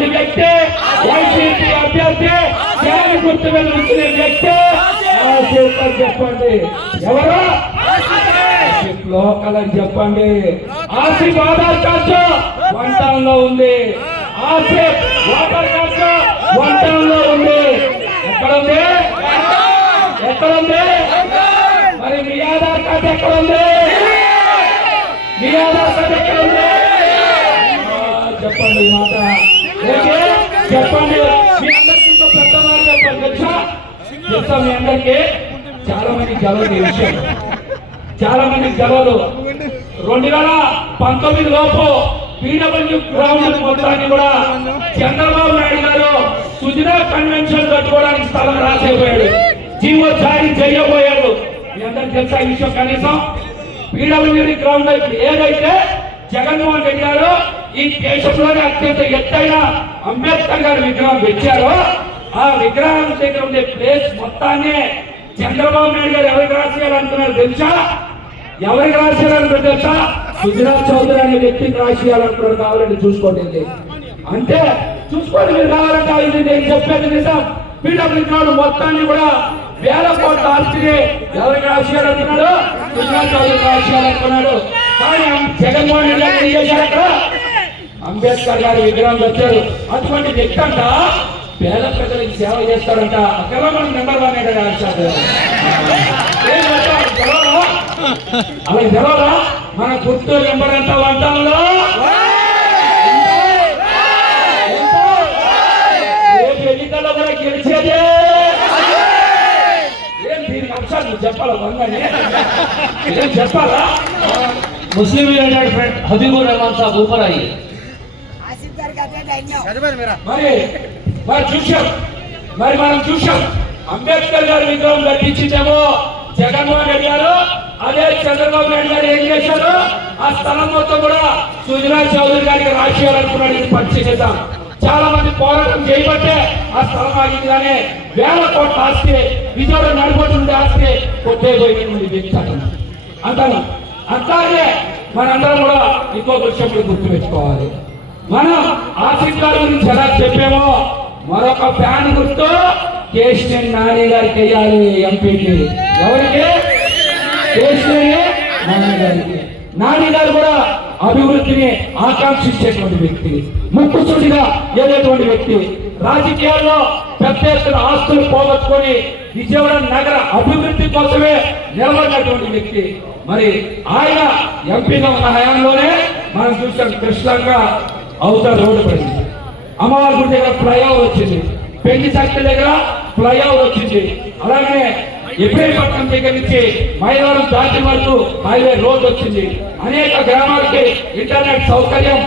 ఉన్నటువంటి వ్యక్తి వైసీపీ అభ్యర్థి ఫ్యాన్ గుర్తు మీద ఉంచిన వ్యక్తి చెప్పండి. ఎవరు? లోకల్ అని చెప్పండి. ఆసిఫ్ ఆధార్ కార్డు వంటంలో ఉంది. ఆసిఫ్ ఓటర్ కార్డు వంటంలో ఉంది. ఎక్కడ ఉంది ఎక్కడ ఉంది మరి మీ ఆధార్ కార్డు ఎక్కడ ఉంది మీ ఆధార్ కార్డు ఎక్కడ ఉంది చెప్పండి మాట ఓకే? చెప్పండి. మీ అందరికీ ఇంకో పెద్ద మాట చెప్పండి తెలుసా? తెలుసా మీ అందరికీ? చాలా మంది గెలవదు ఈ విషయం. చాలా మంది గెలవదు రెండు వేల పంతొమ్మిది లోపు పీడబ్ల్యూ గ్రౌండ్ మొత్తాన్ని కూడా చంద్రబాబు నాయుడు గారు సుజనా కన్వెన్షన్ కట్టుకోవడానికి స్థలం రాసేపోయాడు. జీవో జారీ చేయబోయాడు. మీ అందరికి తెలుసా ఈ విషయం కనీసం? పీడబ్ల్యూ గ్రౌండ్ ఏదైతే జగన్మోహన్ రెడ్డి గారు ఈ దేశంలోనే అత్యంత ఎత్తైన అంబేద్కర్ గారి విగ్రహం పెట్టారో ఆ విగ్రహం దగ్గర ఉండే ప్లేస్ మొత్తాన్ని చంద్రబాబు నాయుడు గారు ఎవరికి రాసేయాలనుకున్నారు తెలుసా? ఎవరికి రాసేయాలనుకున్నారు తెలుసా? గుజరాత్ చౌదరి అనే వ్యక్తికి రాసేయాలనుకున్నారు కావాలంటే చూసుకోండి అంటే చూసుకోండి మీరు కావాలంటే ఇది నేను చెప్పేది నిజం. పీడబ్ల్యూ మొత్తాన్ని కూడా వేల కోట్ల ఆస్తిని ఎవరికి రాసేయాలనుకున్నాడు గుజరాత్ చౌదరి రాసేయాలనుకున్నాడు. కానీ జగన్మోహన్ రెడ్డి గారు ఏం చేశారు అక్కడ? అంబేద్కర్ గారి విగ్రహం వచ్చారు. అటువంటి వ్యక్తి అంట పేద ప్రజలకు సేవ చేస్తారంట అక్కడ మనం నెంబర్ వన్ అంటే అలా తెలవరా మన గుంటూరు నెంబర్ ఎంత? వంటల్లో ఎన్నికల్లో కూడా గెలిచేదే. ఏం దీనికి అంశాలు? చెప్పాలా? వందని ముస్లిం లీడర్ ఫ్రెండ్ హబీబుర్ రహమాన్ సాబ్ ఊపర్ అయ్యి మరి? మరి చూశాం. మరి మనం చూసాం అంబేద్కర్ గారు విగ్రహం కట్టించిందేమో జగన్మోహన్ రెడ్డి గారు. అదే చంద్రబాబు నాయుడు గారు ఏం చేశారు? ఆ స్థలం మొత్తం కూడా సుజనా చౌదరి గారికి రాసేయాలనుకున్నాడు ఇది పరిచయం చాలా మంది పోరాటం చేయబట్టే ఆ స్థలం ఆగింది. కానీ వేల కోట్ల ఆస్తి విజయవాడ నడిపోతుంది ఆస్తి కొట్టే పోయింది వ్యక్తి అంటాను అట్లాగే మనందరం కూడా ఇంకొక విషయం గుర్తు పెట్టుకోవాలి మనం ఆసిఫ్ గురించి ఎలా చెప్పామో మరొక ఫ్యాన్ గుర్తు కేశినేని నాని గారికి వేయాలి ఎంపీకి ఎవరికి? కేశినేని నాని గారికి. నాని గారు కూడా అభివృద్ధిని ఆకాంక్షించేటువంటి వ్యక్తి. ముక్కుసూటిగా ఏదేటువంటి వ్యక్తి. రాజకీయాల్లో పెద్ద ఎత్తున ఆస్తులు పోగొట్టుకొని విజయవాడ నగర అభివృద్ధి కోసమే నిలబడినటువంటి వ్యక్తి. మరి ఆయన ఎంపీగా ఉన్న హయాంలోనే మనం చూసాం కృష్ణంగా అవతల రోడ్డు పడింది. అమ్మవారి దగ్గర ఫ్లైఓవర్ వచ్చింది. పెళ్ళి సర్కిల్ దగ్గర ఫ్లైఓవర్ వచ్చింది. అలాగే ఇబ్రహీపట్నం దగ్గర నుంచి మైదానం దాటి వరకు హైవే రోడ్ వచ్చింది. అనేక గ్రామాలకి ఇంటర్నెట్ సౌకర్యం